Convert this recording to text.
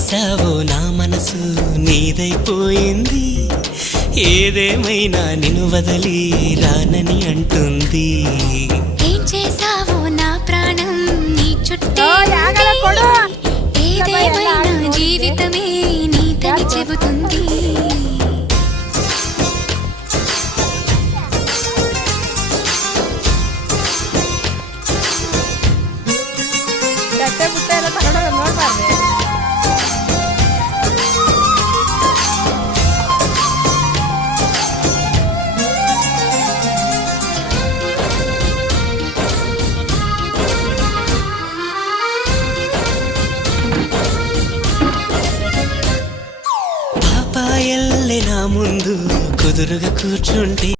చేసావో నా మనసు నీదైపోయింది, ఏదేమైనా నిన్ను వదిలి రానని అంటుంది. ఏం చేసావో నా ప్రాణం నీ చుట్టే ఏదేమైనా జీవితమే నీతని చెబుతుంది. పాపాయల్లే నా ముందు కుదురుగా కూర్చుంటే